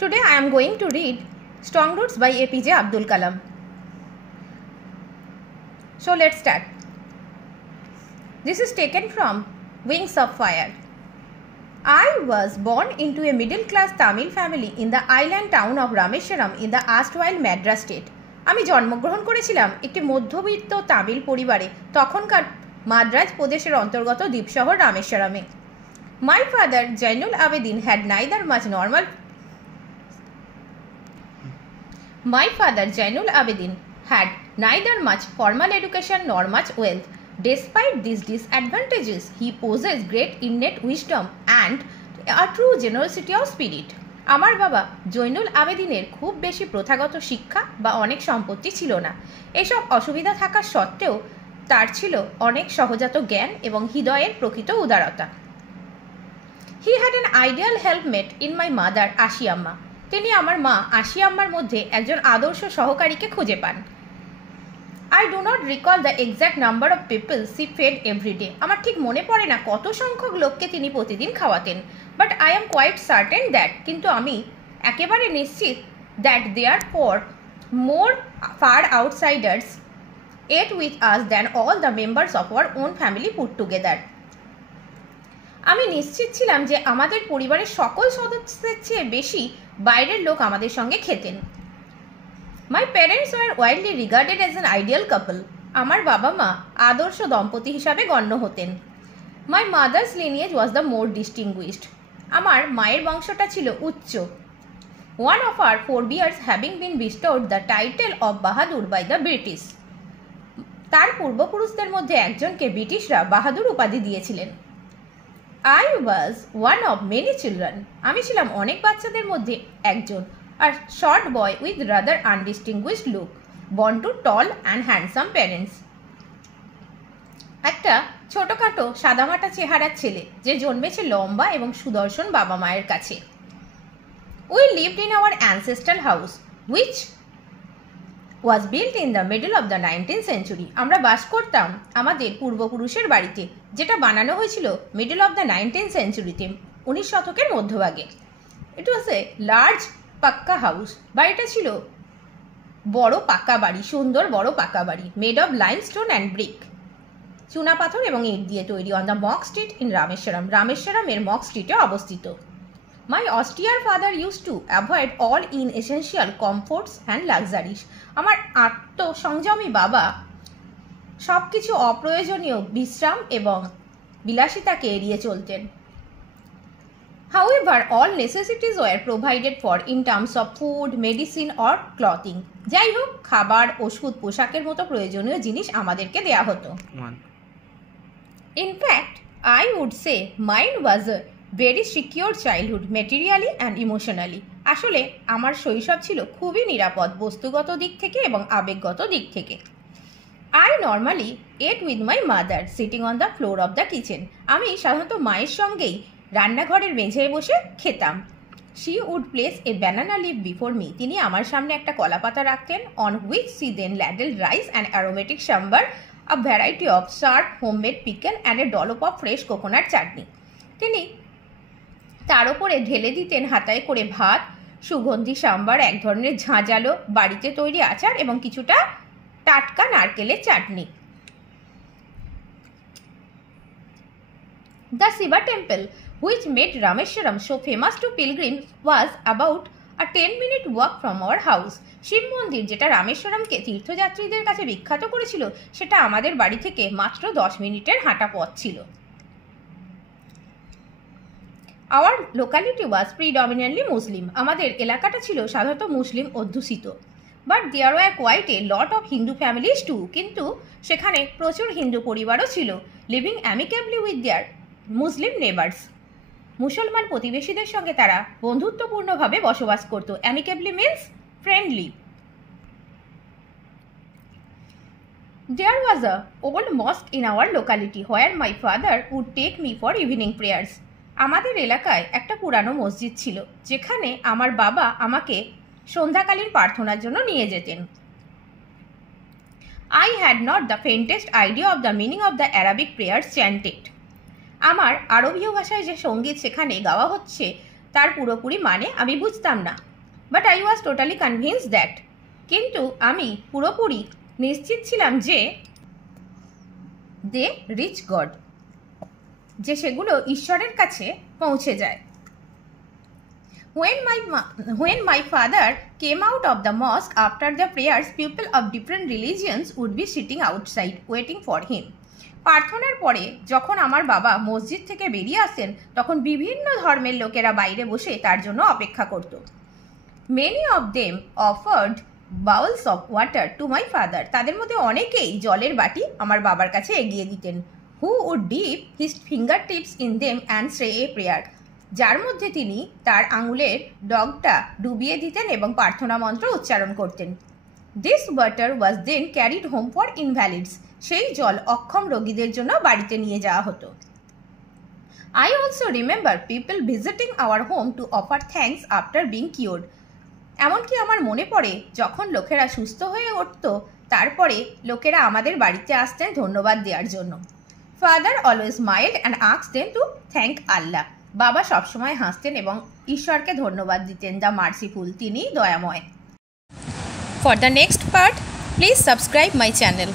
Today I am going to read Strong Roots by APJ Abdul Kalam. So let's start. This is taken from Wings of Fire. I was born into a middle class Tamil family in the island town of Rameswaram in the erstwhile Madras state. আমি জন্মগ্রহণ করেছিলাম একটি মধ্যবিত্ত তামিল পরিবারে তখনকার মাদ্রাজ প্রদেশের অন্তর্গত দ্বীপ শহর রামেশ্বরমে। My father Jainul Abedin had neither much formal education nor much wealth. Despite these disadvantages, he possessed great innate wisdom and a true generosity of spirit. আমার বাবা জৈনুল আবেদিনের খুব বেশি প্রথাগত শিক্ষা বা অনেক সম্পত্তি ছিল না। এসব অসুবিধা থাকা সত্ত্বেও তার ছিল অনেক সহজাত জ্ঞান এবং হৃদয়ের প্রকৃত উদারতা। He had an ideal helpmate in my mother আশি আম্মা। তিনি আমার মা আশি আম্মার মধ্যে একজন আদর্শ সহকারীকে খুঁজে পান। I do not recall the exact number of people she fed every day. আমার ঠিক মনে পড়ে না কত সংখ্যক লোককে তিনি প্রতিদিন খাওয়াতেন। But I am quite certain that কিন্তু আমি একেবারে নিশ্চিত that therefore more far outsiders ate with us than all the members of our own family put together. আমি নিশ্চিত ছিলাম যে আমাদের পরিবারের সকল সদস্যদের চেয়ে বেশি বাইরের লোক আমাদের সঙ্গে খেতেন। My parents were widely regarded as an ideal couple. আমার বাবা মা আদর্শ দম্পতি হিসাবে গণ্য হতেন। My mother's lineage was the more distinguished. আমার মায়ের বংশটা ছিল উচ্চ। One of our forebears having been bestowed the title of Bahadur by the British. তার পূর্বপুরুষদের মধ্যে একজনকে ব্রিটিশরা বাহাদুর উপাধি দিয়েছিলেন। I was one of many children. আমি ছিলাম অনেক বাচ্চাদের মধ্যে একজন। A short boy with rather undistinguished look, born to tall and handsome parents. একটা ছোটখাটো সাদামাটা চেহারার ছেলে যে জন্মেছে লম্বা এবং সুদর্শন বাবা মায়ের কাছে। We lived in our ancestral house, which was built in the middle of the 19th century. আমরা বাস করতাম আমাদের পূর্বপুরুষের বাড়িতে যেটা বানানো হয়েছিল মিডল অফ দ্য 19th centuryতে 19 শতকের মধ্যভাগে। It was a large pucca house. বাড়িটা ছিল বড় পাকা বাড়ি, সুন্দর বড় পাকা বাড়ি, made of limestone and brick, চুনা পাথর এবং ইট দিয়ে তৈরি, on the mosque street in Rameswaram. রামেশ্বরমের মক স্ট্রিটে অবস্থিত। My austere father used to avoid all inessential comforts and luxuries. আমার আত্মসংযমী বাবা সব কিছু অপ্রয়োজনীয় বিশ্রাম এবং বিলাসিতাকে এড়িয়ে চলতেন। However, all necessities were provided for in terms of food, medicine or clothing. যাই হোক, খাবার, ওষুধ, পোশাকের মতো প্রয়োজনীয় জিনিস আমাদেরকে দেয়া হতো। In fact, I would say mine was a very secure childhood, materially and emotionally. আসলে আমার শৈশব ছিল খুবই নিরাপদ বস্তুগত দিক থেকে এবং আবেগগত দিক থেকে। I normally ate with my mother sitting on the floor of the kitchen. আমি সাধারণত মায়ের সঙ্গেই রান্নাঘরের মেঝেয় বসে খেতাম। She would place a banana leaf before me. তিনি আমার সামনে একটা কলা পাতা রাখতেন, on which she then ladled rice and aromatic sambar, a variety of sharp homemade pickle and a dollop of fresh coconut chutney. তিনি তার উপরে ঢেলে দিতেন হাতায় করে ভাত, সুগন্ধি সাম্বার, এক ধরনের ঝাঁঝালো বাড়িতে তৈরি আচার এবং কিছুটা টাটকা নারকেলের চাটনি। The Shiva temple, which made Rameshwaram so famous to pilgrims, was about a 10-minute walk from our house. Shiva মন্দির যেটা রামেশ্বরমকে তীর্থযাত্রীদের কাছে বিখ্যাত করেছিল সেটা আমাদের বাড়ি থেকে মাত্র 10 মিনিটের হাঁটা পথ ছিল। Our locality was predominantly Muslim. আমাদের এলাকাটা ছিল সাধারণত মুসলিম অধ্যুষিত। But there were quite a lot of Hindu families too. কিন্তু সেখানে প্রচুর হিন্দু পরিবারও ছিল, living amicably with their Muslim neighbors. মুসলমান প্রতিবেশীদের সঙ্গে তারা বন্ধুত্বপূর্ণভাবে বসবাস করত। Amicably means friendly. There was a old mosque in our locality where my father would take me for evening prayers. আমাদের এলাকায় একটা পুরানো মসজিদ ছিল যেখানে আমার বাবা আমাকে সন্ধ্যাকালীন প্রার্থনার জন্য নিয়ে যেতেন। I had not the faintest idea of the meaning of the Arabic prayers chanted. আমার আরবীয় ভাষায় যে সঙ্গীত সেখানে গাওয়া হচ্ছে তার পুরোপুরি মানে আমি বুঝতাম না। But I was totally convince that, কিন্তু আমি পুরোপুরি নিশ্চিত ছিলাম যে দে রিচ গড, যে সেগুলো ঈশ্বরের কাছে পৌঁছে যায়। When my father came out of the mosque after the prayers, people of different religions would be sitting outside waiting for him. প্রার্থনার পরে যখন আমার বাবা মসজিদ থেকে বেরিয়ে আসেন, তখন বিভিন্ন ধর্মের লোকেরা বাইরে বসে তার জন্য অপেক্ষা করত। Many of them offered bowls of water to my father. তাদের মধ্যে অনেকেই জলের বাটি আমার বাবার কাছে এগিয়ে দিতেন। Who would dip his fingertips in them and say a prayer. যার মধ্যে তিনি তার আঙুলের ডগটা ডুবিয়ে দিতেন এবং প্রার্থনা মন্ত্র উচ্চারণ করতেন। This water was then carried home for invalids. সেই জল অক্ষম রোগীদের জন্য বাড়িতে নিয়ে যাওয়া হতো। I also remember people visiting our home to offer thanks after being cured. এমনকি আমার মনে পড়ে যখন লোকেরা সুস্থ হয়ে উঠত, তারপরে লোকেরা আমাদের বাড়িতে আসতেন ধন্যবাদ দেওয়ার জন্য। Father always smiled and asked them to thank Allah. বাবা সবসময় হাসতেন এবং ঈশ্বরকে ধন্যবাদ দিতেন, দ্য মার্সিফুল, তিনি দয়াময়। For the next part, please subscribe my channel.